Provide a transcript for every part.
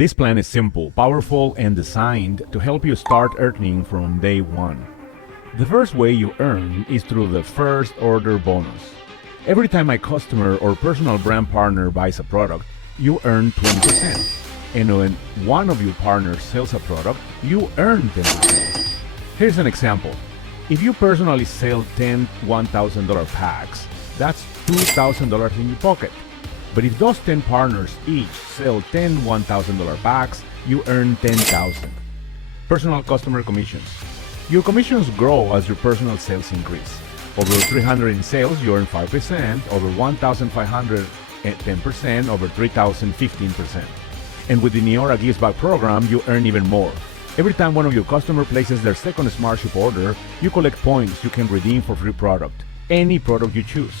This plan is simple, powerful, and designed to help you start earning from day one. The first way you earn is through the first order bonus. Every time a customer or personal brand partner buys a product, you earn 20%. And when one of your partners sells a product, you earn 10%. Here's an example. If you personally sell 10 $1,000 packs, that's $2,000 in your pocket. But if those 10 partners each sell 10 $1,000 packs, you earn $10,000. Personal customer commissions. Your commissions grow as your personal sales increase. Over 300 in sales, you earn 5%. Over 1,500, 10%. Over 3,000, 15%. And with the NEORA Gives Back program, you earn even more. Every time one of your customers places their second SmartShip order, you collect points you can redeem for free product, any product you choose.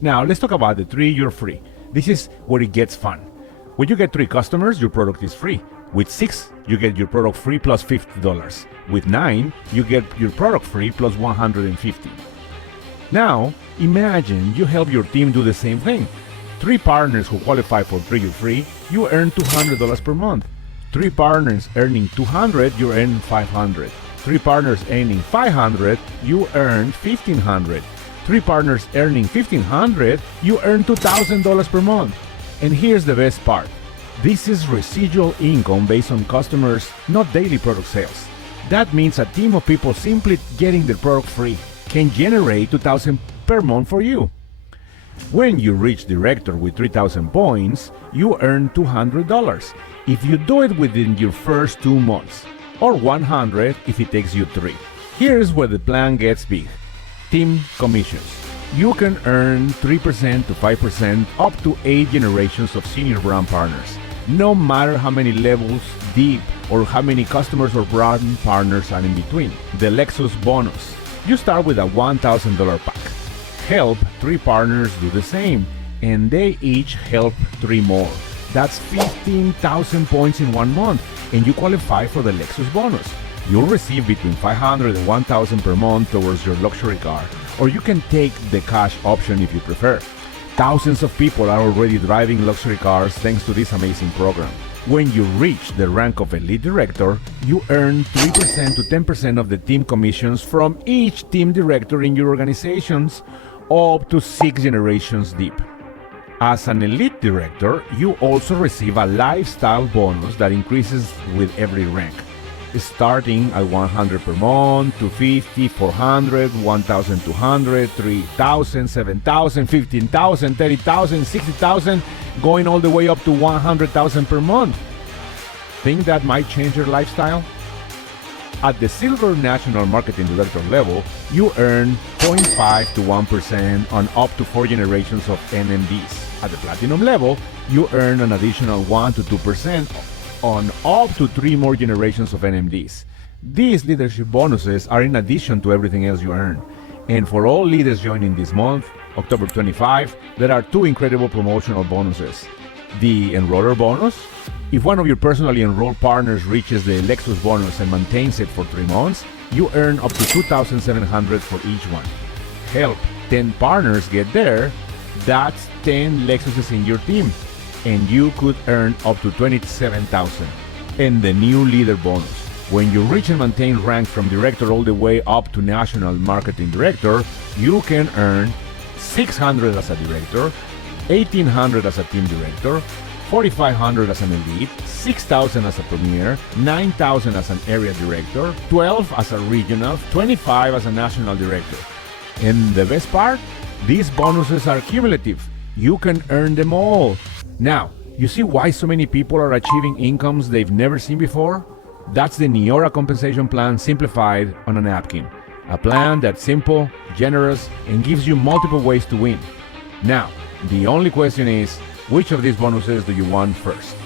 Now, let's talk about the 3 you're free. This is where it gets fun. When you get 3 customers, your product is free. With 6, you get your product free plus $50. With 9, you get your product free plus $150. Now, imagine you help your team do the same thing. 3 partners who qualify for 3 you're free, you earn $200 per month. 3 partners earning $200, you earn $500. 3 partners earning $500, you earn $1,500. 3 partners earning $1,500, you earn $2,000 per month. And here's the best part. This is residual income based on customers, not daily product sales. That means a team of people simply getting their product free can generate $2,000 per month for you. When you reach director with 3,000 points, you earn $200 if you do it within your first 2 months, or $100 if it takes you 3. Here's where the plan gets big. Team commissions. You can earn 3% to 5% up to 8 generations of senior brand partners, no matter how many levels deep or how many customers or brand partners are in between. The Lexus Bonus. You start with a $1,000 pack. Help 3 partners do the same, and they each help 3 more. That's 15,000 points in 1 month, and you qualify for the Lexus Bonus. You'll receive between $500 and $1,000 per month towards your luxury car, or you can take the cash option if you prefer. Thousands of people are already driving luxury cars thanks to this amazing program. When you reach the rank of Elite Director, you earn 3% to 10% of the team commissions from each team director in your organizations, up to 6 generations deep. As an Elite Director, you also receive a lifestyle bonus that increases with every rank, starting at $100 per month to $50, $400, $1,200, $3,000, $7,000, $15,000, $30,000, $60,000, going all the way up to $100,000 per month. Think that might change your lifestyle? At the Silver National Marketing Director level, you earn 0.5 to 1% on up to 4 generations of NMDs. At the Platinum level, you earn an additional 1 to 2% on up to 3 more generations of NMDs. These leadership bonuses are in addition to everything else you earn. And for all leaders joining this month, October 25, there are 2 incredible promotional bonuses. The Enroller Bonus. If one of your personally enrolled partners reaches the Lexus Bonus and maintains it for 3 months, you earn up to $2,700 for each one. Help 10 partners get there, that's 10 Lexuses in your team, and you could earn up to $27,000. And the new Leader Bonus. When you reach and maintain rank from Director all the way up to National Marketing Director, you can earn $600 as a Director, $1,800 as a Team Director, $4,500 as an Elite, $6,000 as a Premier, $9,000 as an Area Director, $12,000 as a Regional, $25,000 as a National Director. And the best part? These bonuses are cumulative. You can earn them all. Now, you see why so many people are achieving incomes they've never seen before? That's the NEORA Compensation Plan simplified on a napkin. A plan that's simple, generous, and gives you multiple ways to win. Now, the only question is, which of these bonuses do you want first?